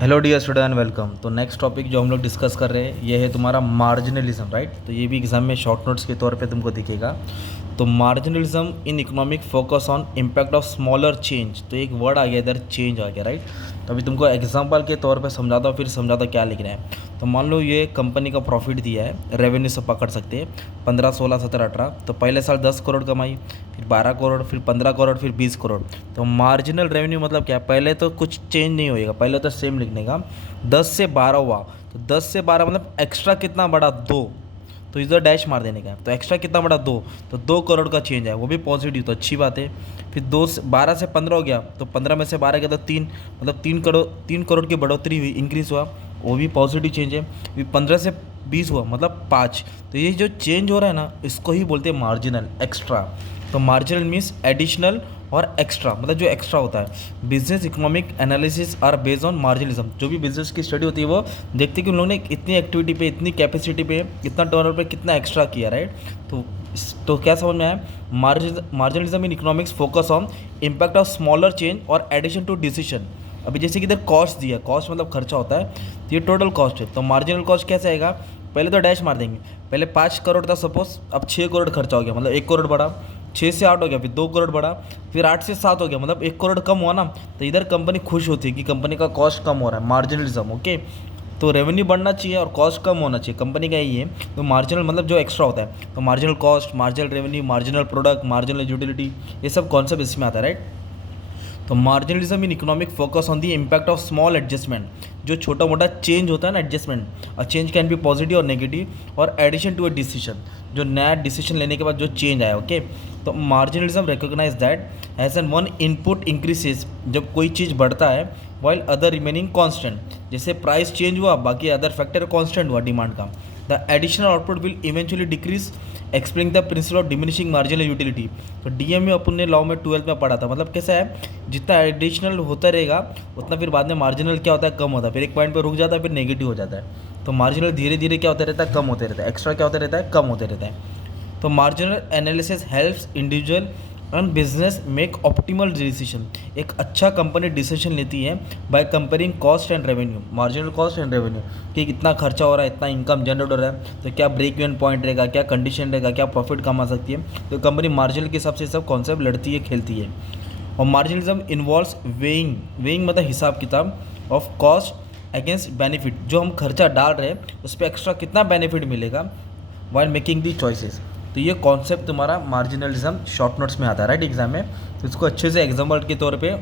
Hello dear student, welcome. तो next topic जो हम लोग डिस्कस कर रहे हैं ये है तुम्हारा मार्जिनलिज्म, राइट। तो ये भी एग्जाम में शॉर्ट नोट्स के तौर पे तुमको दिखेगा। तो marginalism in economic focus on impact of smaller change. तो एक वर्ड आ गया इधर, चेंज आ गया, राइट। तो अभी तुमको एग्जाम्पल के तौर पे समझाता हूँ, फिर समझाता क्या लिख रहे हैं। तो मान लो ये कंपनी का प्रॉफिट दिया है, रेवेन्यू से पकड़ सकते हैं 15, 16, 17, 18। तो पहले साल 10 करोड़ कमाई, फिर 12 करोड़, फिर 15 करोड़, फिर 20 करोड़। तो मार्जिनल रेवेन्यू मतलब क्या है? पहले तो कुछ चेंज नहीं होएगा, पहले तो सेम लिखने का। 10 से 12 हुआ, तो 10 से 12 मतलब एक्स्ट्रा कितना बढ़ा? 2। तो इधर डैश मार देने का है। तो एक्स्ट्रा कितना बढ़ा? 2। तो 2 करोड़ का चेंज है, वो भी पॉजिटिव, तो अच्छी बात है। फिर 12 से 15 हो गया, तो 15 में से 12 गया तो 3, मतलब 3 करोड़ की बढ़ोतरी हुई, इंक्रीज हुआ, वो भी पॉजिटिव चेंज है। फिर 15 से 20 हुआ, मतलब 5। तो ये जो चेंज हो रहा है ना, इसको ही बोलते हैं मार्जिनल, एक्स्ट्रा। तो मार्जिनल मीन्स एडिशनल और एक्स्ट्रा, मतलब जो एक्स्ट्रा होता है। Business economic analysis are based on marginalism. जो भी बिजनेस की स्टडी होती है वो देखते हैं कि उन लोगों ने इतनी एक्टिविटी पे, इतनी कैपेसिटी पे, इतना टर्नओवर पे कितना एक्स्ट्रा किया, राइट। तो क्या समझ में आया? Marginalism in economics focus on impact of smaller change और एडिशन टू डिसीजन। अभी जैसे कि इधर कॉस्ट दिया, कॉस्ट मतलब खर्चा होता है, तो ये टोटल कॉस्ट है। तो मार्जिनल कॉस्ट कैसे आएगा? पहले तो डैश मार देंगे। पहले 5 करोड़ था सपोज, अब 6 करोड़ खर्चा हो गया, मतलब 1 करोड़ बढ़ा। 6 से 8 हो गया, फिर 2 करोड़ बढ़ा, फिर 8 से 7 हो गया, मतलब 1 करोड़ कम हुआ ना। तो इधर कंपनी खुश होती है कि कंपनी का कॉस्ट कम हो रहा है, मार्जिनलिज्म, ओके। तो रेवेन्यू बढ़ना चाहिए और कॉस्ट कम होना चाहिए, कंपनी का यही है। तो मार्जिनल मतलब जो एक्स्ट्रा होता है, तो marginal cost, marginal revenue, marginal product, marginal utility, ये सब कॉन्सेप्ट इसमें आता है, राइट। तो marginalism in economic focus on the impact of small adjustment. जो छोटा मोटा चेंज होता है ना, एडजस्टमेंट, और चेंज कैन बी पॉजिटिव और नेगेटिव, और एडिशन टू ए डिसीजन, जो नया डिसीजन लेने के बाद जो चेंज आया, ओके। तो marginalism recognize that as an one input increases, जब कोई चीज़ बढ़ता है, वाइल अदर रिमेनिंग कॉन्स्टेंट। जैसे प्राइस चेंज हुआ, बाकी अदर फैक्टर कॉन्स्टेंट हुआ डिमांड का। The additional output will eventually decrease, explain the principle of diminishing marginal utility. तो डीएम में अपन ने लॉ में 12th में पढ़ा था, मतलब कैसा है, जितना एडिशनल होता रहेगा उतना फिर बाद में मार्जिनल क्या होता है? कम होता है, फिर एक पॉइंट पर रुक जाता है, फिर नेगेटिव हो जाता है। तो मार्जिनल धीरे धीरे क्या होता रहता है? कम होते रहता है। एक्स्ट्रा क्या होता रहता है? कम होते रहता है। तो marginal analysis helps individual and business make optimal decision. एक अच्छा कंपनी डिसीजन लेती है by comparing cost and revenue, marginal cost and revenue, कि कितना खर्चा हो रहा है, इतना इनकम जनरेट हो रहा है, तो क्या ब्रेक इवन पॉइंट रहेगा, क्या कंडीशन रहेगा, क्या प्रॉफिट कमा सकती है। तो कंपनी मार्जिनल के हिसाब से सब कॉन्सेप्ट लड़ती है, खेलती है। और मार्जिनलिज्म इन्वॉल्व्स वेइंग, वेइंग मतलब हिसाब किताब, ऑफ कॉस्ट अगेंस्ट बेनिफिट। जो हम खर्चा डाल रहे हैं उस पर एक्स्ट्रा कितना बेनिफिट मिलेगा, वाइल मेकिंग दी चॉइसेस। तो ये कॉन्सेप्ट तुम्हारा मार्जिनलिज्म शॉर्ट नोट्स में आता है, राइट, एग्जाम में। तो इसको अच्छे से एग्जाम्पल के तौर पे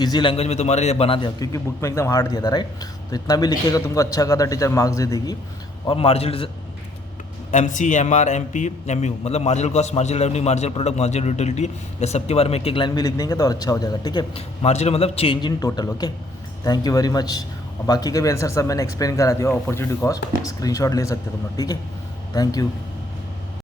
इजी लैंग्वेज में तुम्हारे लिए बना दिया, क्योंकि बुक में एकदम हार्ड दिया था, राइट। तो इतना भी लिखेगा तुमको अच्छा खासा टीचर मार्क्स दे देगी। और मार्जिनलिज्म MC, MR, MP, MU मतलब marginal cost, marginal revenue, marginal product, marginal utility, ये सब के बारे में एक एक लाइन भी लिख देंगे तो और अच्छा हो जाएगा, ठीक है। मार्जिनल मतलब change in total, okay. Thank you very much. और बाकी के भी आंसर सब मैंने एक्सप्लेन करा दिया। अपॉर्चुनिटी कॉस्ट स्क्रीनशॉट ले सकते हो तुम लोग, ठीक है। Thank you.